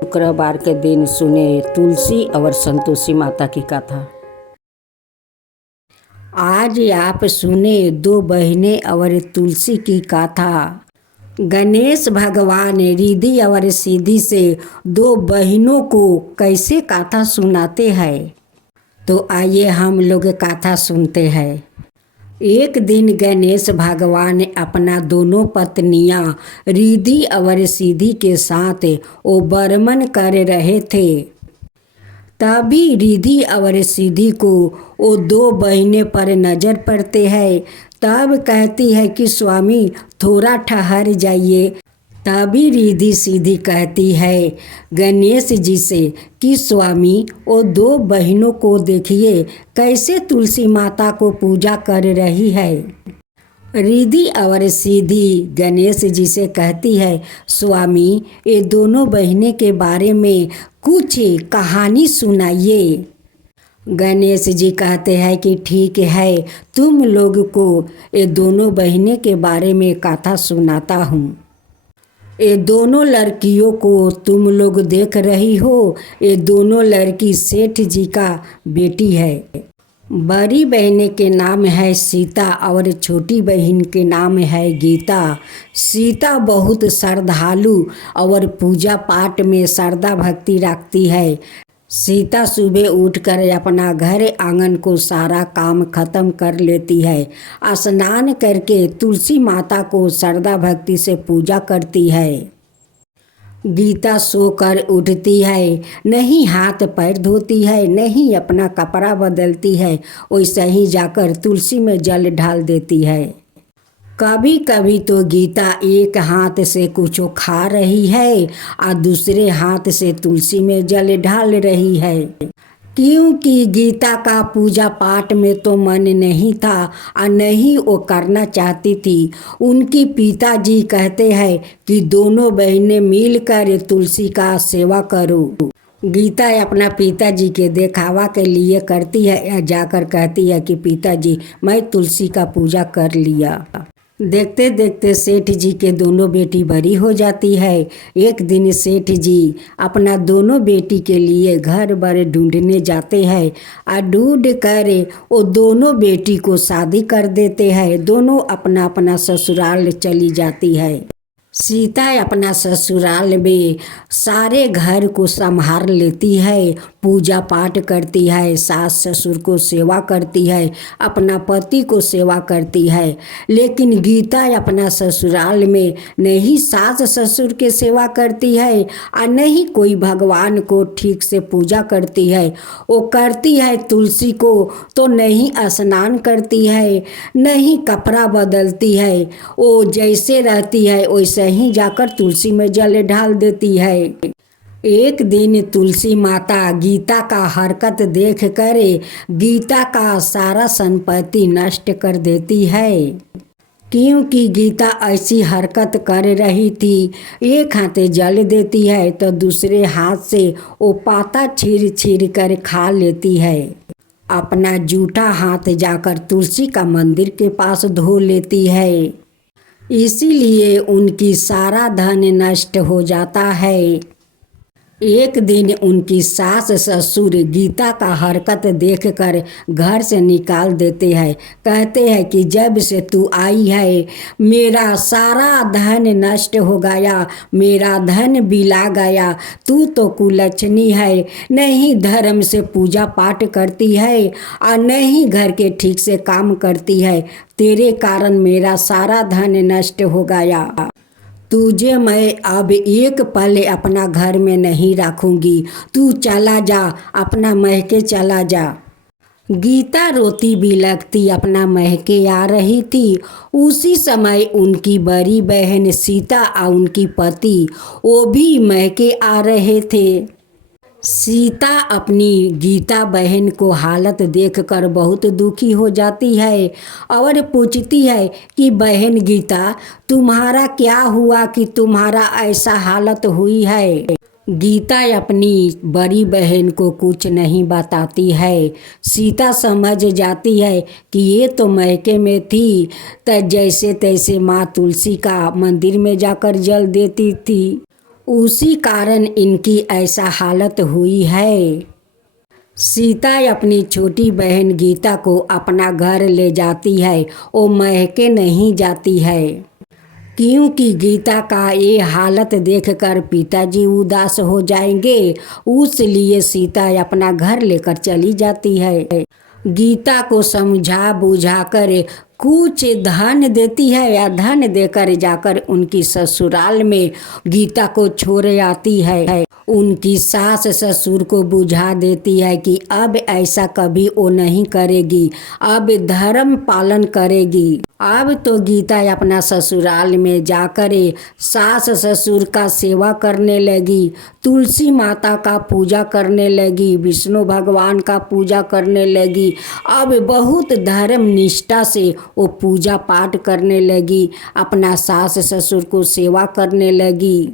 शुक्रवार के दिन सुने तुलसी और संतोषी माता की कथा। आज आप सुने दो बहनें और तुलसी की कथा। गणेश भगवान रिद्धि और सिद्धि से दो बहनों को कैसे कथा सुनाते हैं, तो आइए हम लोग कथा सुनते हैं। एक दिन गणेश भगवान अपना दोनों पत्नियां रिद्धि और सिद्धि के साथ वर्मन कर रहे थे। तभी रिद्धि और सिद्धि को वो दो बहनें पर नजर पड़ते हैं। तब कहती है कि स्वामी थोड़ा ठहर जाइए। तभी रिद्धि सिद्धि कहती है गणेश जी से कि स्वामी वो दो बहनों को देखिए कैसे तुलसी माता को पूजा कर रही है। रिद्धि और सिद्धि गणेश जी से कहती है स्वामी ये दोनों बहनें के बारे में कुछ कहानी सुनाइए। गणेश जी कहते हैं कि ठीक है, तुम लोग को ये दोनों बहनें के बारे में कथा सुनाता हूँ। ये दोनों लड़कियों को तुम लोग देख रही हो, ये दोनों लड़की सेठ जी का बेटी है। बड़ी बहन के नाम है सीता और छोटी बहन के नाम है गीता। सीता बहुत श्रद्धालु और पूजा पाठ में श्रद्धा भक्ति रखती है। सीता सुबह उठकर अपना घर आंगन को सारा काम खत्म कर लेती है। स्नान करके तुलसी माता को श्रद्धा भक्ति से पूजा करती है। गीता सोकर उठती है, नहीं हाथ पैर धोती है, नहीं अपना कपड़ा बदलती है, वैसे ही जाकर तुलसी में जल ढाल देती है। कभी कभी तो गीता एक हाथ से कुछ खा रही है और दूसरे हाथ से तुलसी में जल ढाल रही है, क्योंकि गीता का पूजा पाठ में तो मन नहीं था और नहीं वो करना चाहती थी। उनकी पिताजी कहते हैं कि दोनों बहनें मिलकर तुलसी का सेवा करो। गीता अपना पिताजी के दिखावा के लिए करती है या जाकर कहती है कि पिताजी मैं तुलसी का पूजा कर लिया। देखते देखते सेठ जी के दोनों बेटी बड़ी हो जाती है। एक दिन सेठ जी अपना दोनों बेटी के लिए घर बार ढूंढने जाते हैं और ढूंढ कर वो दोनों बेटी को शादी कर देते हैं। दोनों अपना अपना ससुराल चली जाती है। सीता अपना ससुराल में सारे घर को संभाल लेती है, पूजा पाठ करती है, सास ससुर को सेवा करती है, अपना पति को सेवा करती है। लेकिन गीता अपना ससुराल में नहीं सास ससुर के सेवा करती है और नहीं कोई भगवान को ठीक से पूजा करती है। वो करती है तुलसी को तो नहीं स्नान करती है, नहीं कपड़ा बदलती है। वो जैसे रहती है वैसे ही जाकर तुलसी में जल ढाल देती है। एक दिन तुलसी माता गीता का हरकत देख कर गीता का सारा संपत्ति नष्ट कर देती है, क्योंकि गीता ऐसी हरकत कर रही थी। एक हाथ जल देती है तो दूसरे हाथ से वो पाता छीर छीर कर खा लेती है। अपना जूठा हाथ जाकर तुलसी का मंदिर के पास धो लेती है। इसीलिए उनकी सारा धन नष्ट हो जाता है। एक दिन उनकी सास ससुर गीता का हरकत देखकर घर से निकाल देते हैं। कहते हैं कि जब से तू आई है मेरा सारा धन नष्ट हो गया, मेरा धन बिला गया। तू तो कुलच्छनी है, नहीं धर्म से पूजा पाठ करती है और नहीं घर के ठीक से काम करती है। तेरे कारण मेरा सारा धन नष्ट हो गया। तुझे मैं अब एक पल अपना घर में नहीं रखूंगी। तू चला जा, अपना महके चला जा। गीता रोती बिलखती अपना महके आ रही थी। उसी समय उनकी बड़ी बहन सीता और उनकी पति वो भी महके आ रहे थे। सीता अपनी गीता बहन को हालत देखकर बहुत दुखी हो जाती है और पूछती है कि बहन गीता तुम्हारा क्या हुआ कि तुम्हारा ऐसा हालत हुई है। गीता अपनी बड़ी बहन को कुछ नहीं बताती है। सीता समझ जाती है कि ये तो मैके में थी तो जैसे तैसे माँ तुलसी का मंदिर में जाकर जल देती थी। उसी कारण इनकी ऐसा हालत हुई है। सीता अपनी छोटी बहन गीता को अपना घर ले जाती है। वो महके नहीं जाती है, क्योंकि गीता का ये हालत देखकर पिताजी उदास हो जाएंगे। उसलिए सीता अपना घर लेकर चली जाती है। गीता को समझा बुझाकर कुछ धन देती है या धन देकर जाकर उनकी ससुराल में गीता को छोड़ आती है। उनकी सास ससुर को बुझा देती है कि अब ऐसा कभी वो नहीं करेगी, अब धर्म पालन करेगी। अब तो गीता अपना ससुराल में जाकर सास ससुर का सेवा करने लगी, तुलसी माता का पूजा करने लगी, विष्णु भगवान का पूजा करने लगी। अब बहुत धर्म निष्ठा से वो पूजा पाठ करने लगी, अपना सास ससुर को सेवा करने लगी।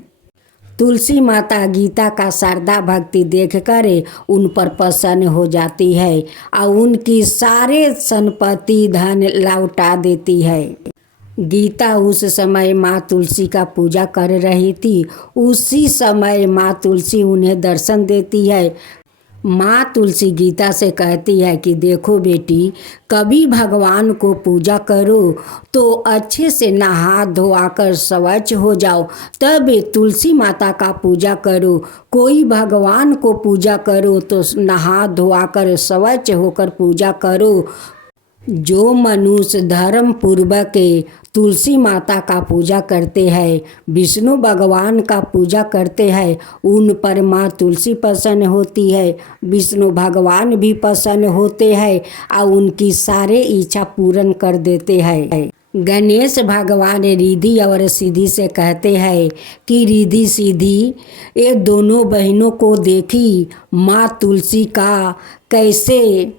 तुलसी माता गीता का श्रद्धा भक्ति देखकर उन पर प्रसन्न हो जाती है और उनकी सारे संपत्ति धन लौटा देती है। गीता उस समय माँ तुलसी का पूजा कर रही थी। उसी समय माँ तुलसी उन्हें दर्शन देती है। माँ तुलसी गीता से कहती है कि देखो बेटी, कभी भगवान को पूजा करो तो अच्छे से नहा धोआकर स्वच्छ हो जाओ, तब तुलसी माता का पूजा करो। कोई भगवान को पूजा करो तो नहा धोआकर स्वच्छ होकर पूजा करो। जो मनुष्य धर्म पूर्वक तुलसी माता का पूजा करते हैं, विष्णु भगवान का पूजा करते हैं, उन पर माँ तुलसी प्रसन्न होती है, विष्णु भगवान भी प्रसन्न होते हैं और उनकी सारे इच्छा पूर्ण कर देते हैं। गणेश भगवान रिद्धि और सिद्धि से कहते हैं कि रिद्धि सिद्धि ये दोनों बहनों को देखी माँ तुलसी का कैसे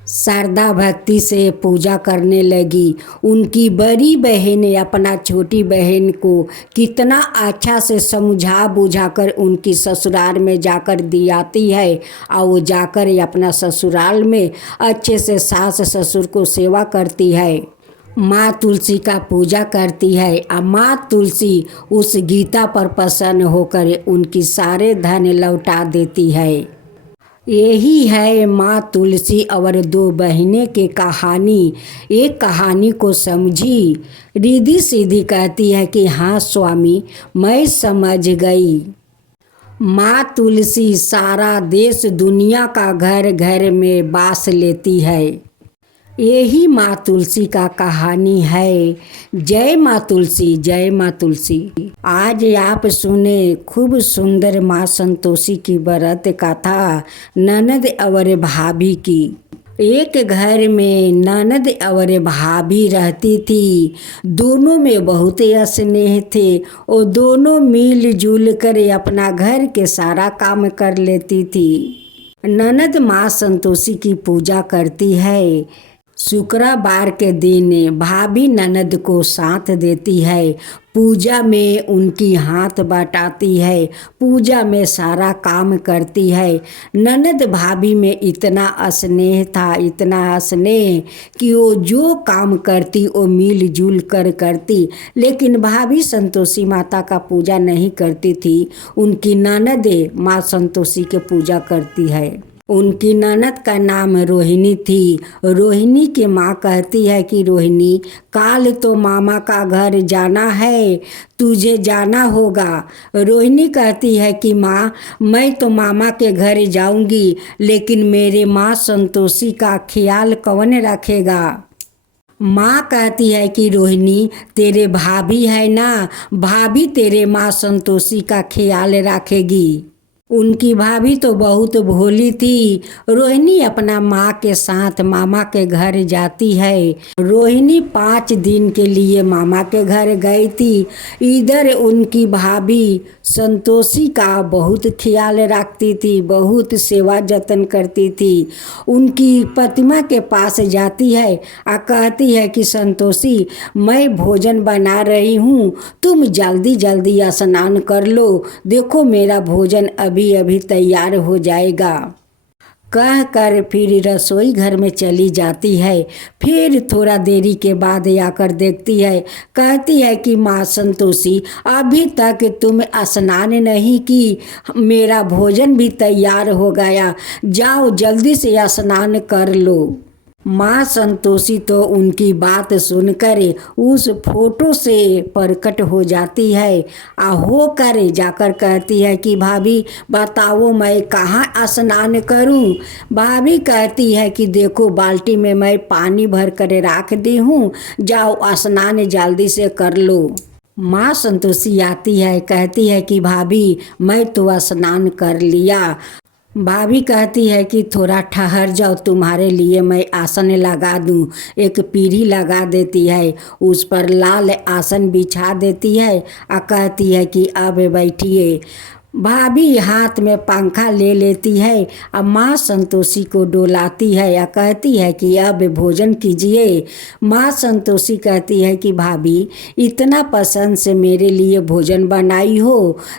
श्रद्धा भक्ति से पूजा करने लगी। उनकी बड़ी बहन अपना छोटी बहन को कितना अच्छा से समझा बुझाकर उनकी ससुराल में जाकर दियाती है और वो जाकर अपना ससुराल में अच्छे से सास ससुर को सेवा करती है, माँ तुलसी का पूजा करती है। और माँ तुलसी उस गीता पर प्रसन्न होकर उनकी सारे धन लौटा देती है। यही है माँ तुलसी और दो बहनें की कहानी। एक कहानी को समझी। रिद्धि सिद्धि कहती है कि हाँ स्वामी, मैं समझ गई। माँ तुलसी सारा देश दुनिया का घर घर में बास लेती है। यही माँ तुलसी का कहानी है। जय माँ तुलसी, जय माँ तुलसी। आज आप सुने खूब सुंदर माँ संतोषी की व्रत कथा ननद और भाभी की। एक घर में ननद और भाभी रहती थी। दोनों में बहुत स्नेह थे और दोनों मिलजुल कर अपना घर के सारा काम कर लेती थी। ननद माँ संतोषी की पूजा करती है। शुक्रवार के दिन भाभी ननद को साथ देती है। पूजा में उनकी हाथ बटाती है, पूजा में सारा काम करती है। ननद भाभी में इतना स्नेह था, इतना स्नेह कि वो जो काम करती वो मिलजुल कर करती। लेकिन भाभी संतोषी माता का पूजा नहीं करती थी। उनकी ननद माँ संतोषी के पूजा करती है। उनकी ननद का नाम रोहिणी थी। रोहिणी की माँ कहती है कि रोहिणी, काल तो मामा का घर जाना है, तुझे जाना होगा। रोहिणी कहती है कि माँ, मैं तो मामा के घर जाऊंगी, लेकिन मेरे माँ संतोषी का ख्याल कौन रखेगा। माँ कहती है कि रोहिणी, तेरे भाभी है ना, भाभी तेरे माँ संतोषी का ख्याल रखेगी। उनकी भाभी तो बहुत भोली थी। रोहिणी अपना माँ के साथ मामा के घर जाती है। रोहिणी 5 दिन के लिए मामा के घर गई थी। इधर उनकी भाभी संतोषी का बहुत ख्याल रखती थी, बहुत सेवा जतन करती थी। उनकी प्रतिमा के पास जाती है और कहती है कि संतोषी, मैं भोजन बना रही हूँ, तुम जल्दी जल्दी स्नान कर लो, देखो मेरा भोजन अभी अभी तैयार हो जाएगा। कह कर फिर रसोई घर में चली जाती है। फिर थोड़ा देरी के बाद आकर देखती है, कहती है कि माँ संतोषी, अभी तक तुम स्नान नहीं की, मेरा भोजन भी तैयार हो गया, जाओ जल्दी से स्नान कर लो। माँ संतोषी तो उनकी बात सुनकर उस फोटो से प्रकट हो जाती है। होकर जाकर कहती है कि भाभी बताओ मैं कहाँ स्नान करूं। भाभी कहती है कि देखो बाल्टी में मैं पानी भर कर रख दी हूँ, जाओ स्नान जल्दी से कर लो। माँ संतोषी आती है, कहती है कि भाभी मैं तो स्नान कर लिया। भाभी कहती है कि थोड़ा ठहर जाओ, तुम्हारे लिए मैं आसन लगा दूं। एक पीढ़ी लगा देती है, उस पर लाल आसन बिछा देती है और कहती है कि अब बैठिए। भाभी हाथ में पंखा ले लेती है और माँ संतोषी को डोलाती है या कहती है कि अब भोजन कीजिए। माँ संतोषी कहती है कि भाभी इतना पसंद से मेरे लिए भोजन बनाई हो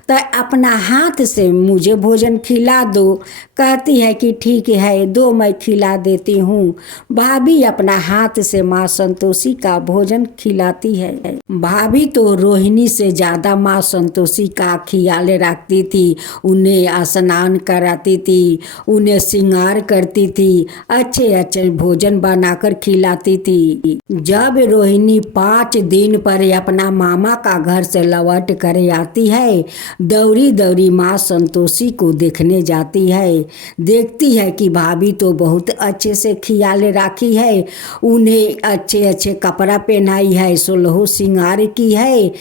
तो अपना हाथ से मुझे भोजन खिला दो। कहती है कि ठीक है, दो मैं खिला देती हूँ। भाभी अपना हाथ से माँ संतोषी का भोजन खिलाती है। भाभी तो रोहिणी से ज़्यादा माँ संतोषी का ख्याल रखती थी, उन्हें स्नान कराती थी, उन्हें श्रृंगार करती थी, अच्छे अच्छे भोजन बनाकर खिलाती थी। जब रोहिणी 5 दिन पर अपना मामा का घर से लौट कर आती है, दौड़ी दौड़ी माँ संतोषी को देखने जाती है। देखती है कि भाभी तो बहुत अच्छे से ख्याल राखी है, उन्हें अच्छे अच्छे कपड़ा पहनाई है, 16 श्रृंगार की है।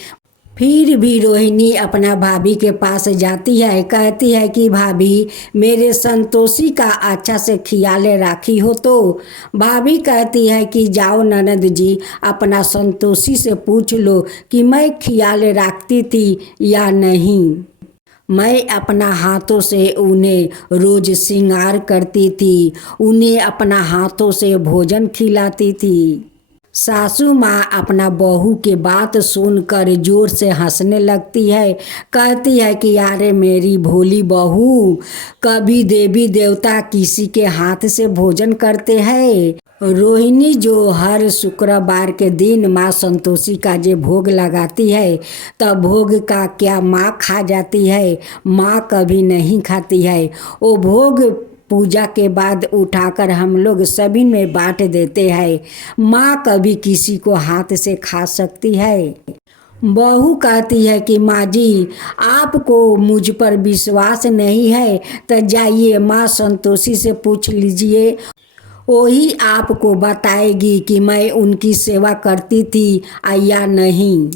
फिर भी रोहिणी अपना भाभी के पास जाती है, कहती है कि भाभी मेरे संतोषी का अच्छा से ख्याल राखी हो तो। भाभी कहती है कि जाओ ननद जी, अपना संतोषी से पूछ लो कि मैं ख्याल रखती थी या नहीं। मैं अपना हाथों से उन्हें रोज श्रृंगार करती थी, उन्हें अपना हाथों से भोजन खिलाती थी। सासू माँ अपना बहू के बात सुनकर जोर से हंसने लगती है, कहती है कि यारे मेरी भोली बहू, कभी देवी देवता किसी के हाथ से भोजन करते हैं। रोहिणी जो हर शुक्रवार के दिन माँ संतोषी का जो भोग लगाती है, तब भोग का क्या माँ खा जाती है, माँ कभी नहीं खाती है। वो भोग पूजा के बाद उठाकर हम लोग सभी में बांट देते हैं। माँ कभी किसी को हाथ से खा सकती है। बहू कहती है कि माँ जी आपको मुझ पर विश्वास नहीं है तो जाइए माँ संतोषी से पूछ लीजिए, वही आपको बताएगी कि मैं उनकी सेवा करती थी या नहीं,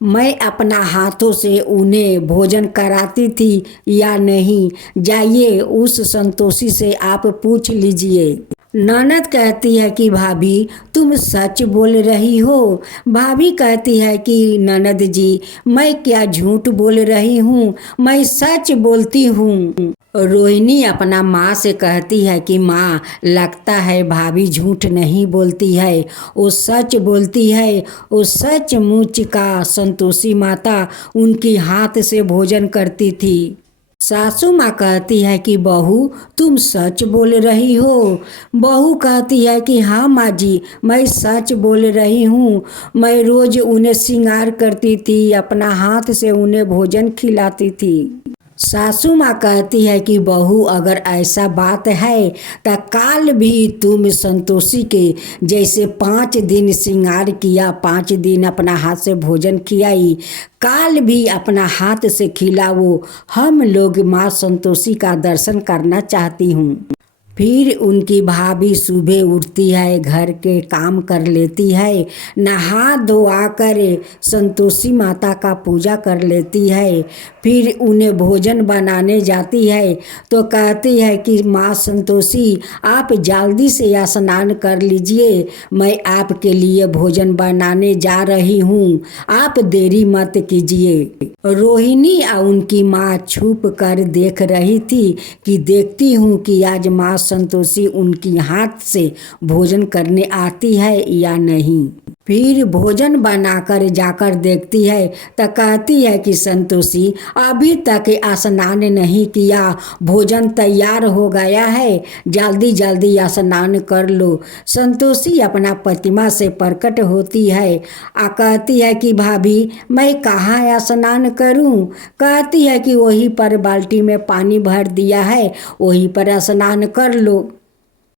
मैं अपना हाथों से उन्हें भोजन कराती थी या नहीं। जाइए उस संतोषी से आप पूछ लीजिए। ननद कहती है कि भाभी तुम सच बोल रही हो। भाभी कहती है कि ननद जी मैं क्या झूठ बोल रही हूँ, मैं सच बोलती हूँ। रोहिणी अपना माँ से कहती है कि माँ लगता है भाभी झूठ नहीं बोलती है, वो सच बोलती है। वो सचमुच का संतोषी माता उनकी हाथ से भोजन करती थी। सासू माँ कहती है कि बहू तुम सच बोल रही हो। बहू कहती है कि हाँ माँ जी मैं सच बोल रही हूँ, मैं रोज उन्हें श्रृंगार करती थी, अपना हाथ से उन्हें भोजन खिलाती थी। सासू माँ कहती है कि बहू अगर ऐसा बात है तो काल भी तुम संतोषी के जैसे 5 दिन श्रृंगार किया, 5 दिन अपना हाथ से भोजन खिलाई, काल भी अपना हाथ से खिलाओ, हम लोग माँ संतोषी का दर्शन करना चाहती हूँ। फिर उनकी भाभी सुबह उठती है, घर के काम कर लेती है, नहा धोआ कर संतोषी माता का पूजा कर लेती है। फिर उन्हें भोजन बनाने जाती है तो कहती है कि माँ संतोषी आप जल्दी से स्नान कर लीजिए, मैं आपके लिए भोजन बनाने जा रही हूँ, आप देरी मत कीजिए। रोहिणी और उनकी माँ छुप कर देख रही थी कि देखती हूँ कि आज माँ संतोषी उनकी हाथ से भोजन करने आती है या नहीं। फिर भोजन बनाकर जाकर देखती है तो कहती है कि संतोषी अभी तक स्नान नहीं किया, भोजन तैयार हो गया है, जल्दी जल्दी स्नान कर लो। संतोषी अपना प्रतिमा से प्रकट होती है कहती है कि भाभी मैं कहाँ स्नान करूं? कहती है कि वहीं पर बाल्टी में पानी भर दिया है, वहीं पर स्नान कर लो।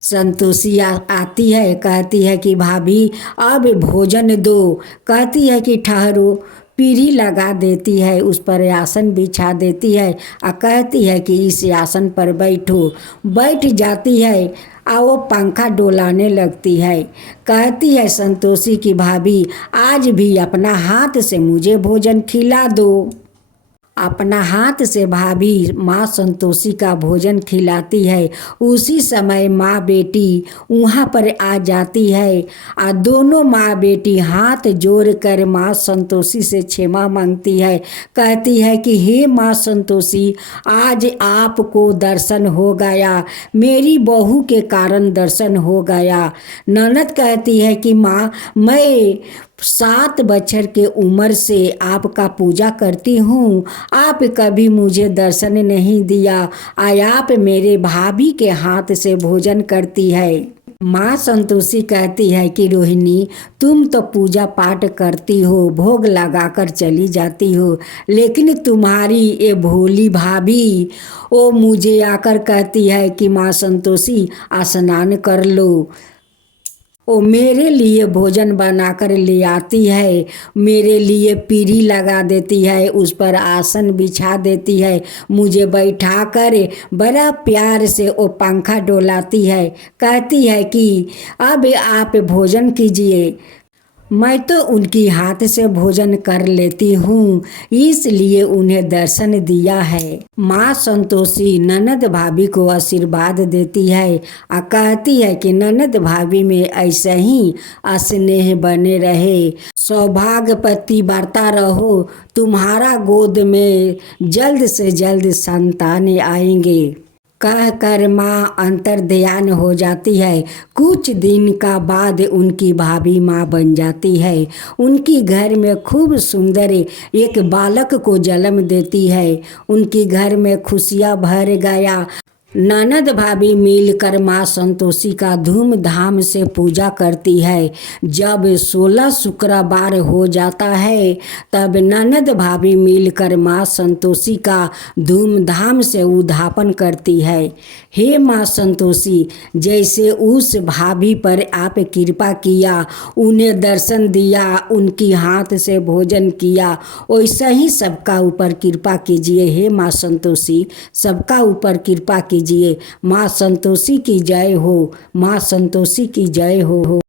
संतोषी आती है, कहती है कि भाभी अब भोजन दो। कहती है कि ठहरो, पीढ़ी लगा देती है, उस पर आसन बिछा देती है और कहती है कि इस आसन पर बैठो। बैठ जाती है और वो पंखा डोलाने लगती है। कहती है संतोषी की भाभी आज भी अपना हाथ से मुझे भोजन खिला दो। अपना हाथ से भाभी माँ संतोषी का भोजन खिलाती है। उसी समय माँ बेटी वहाँ पर आ जाती है और दोनों माँ बेटी हाथ जोड़कर माँ संतोषी से क्षमा मांगती है। कहती है कि हे माँ संतोषी आज आपको दर्शन हो गया, मेरी बहू के कारण दर्शन हो गया। ननद कहती है कि माँ मैं 7 बछर के उम्र से आपका पूजा करती हूँ, आप कभी मुझे दर्शन नहीं दिया, आप मेरे भाभी के हाथ से भोजन करती है। माँ संतोषी कहती है कि रोहिणी तुम तो पूजा पाठ करती हो, भोग लगाकर चली जाती हो, लेकिन तुम्हारी ये भोली भाभी वो मुझे आकर कहती है कि माँ संतोषी स्नान कर लो। वो मेरे लिए भोजन बनाकर ले आती है, मेरे लिए पीढ़ी लगा देती है, उस पर आसन बिछा देती है, मुझे बैठा कर बड़ा प्यार से वो पंखा डोलाती है। कहती है कि अब आप भोजन कीजिए। मैं तो उनकी हाथ से भोजन कर लेती हूँ, इसलिए उन्हें दर्शन दिया है। माँ संतोषी ननद भाभी को आशीर्वाद देती है और कहती है कि ननद भाभी में ऐसे ही स्नेह बने रहे, सौभाग्यवती बढ़ता रहो, तुम्हारा गोद में जल्द से जल्द संतान आएंगे। कह कर माँ अंतर ध्यान हो जाती है। कुछ दिन का बाद उनकी भाभी माँ बन जाती है। उनकी घर में खूब सुंदर एक बालक को जन्म देती है। उनकी घर में खुशियाँ भर गया। ननद भाभी मिलकर माँ संतोषी का धूमधाम से पूजा करती है। जब 16 शुक्रवार हो जाता है तब ननद भाभी मिलकर माँ संतोषी का धूमधाम से उद्यापन करती है। हे माँ संतोषी जैसे उस भाभी पर आप कृपा किया, उन्हें दर्शन दिया, उनकी हाथ से भोजन किया, वैसा ही सबका ऊपर कृपा कीजिए। हे माँ संतोषी सबका ऊपर कृपा कीजिए। माँ संतोषी की जय हो, माँ संतोषी की जय हो।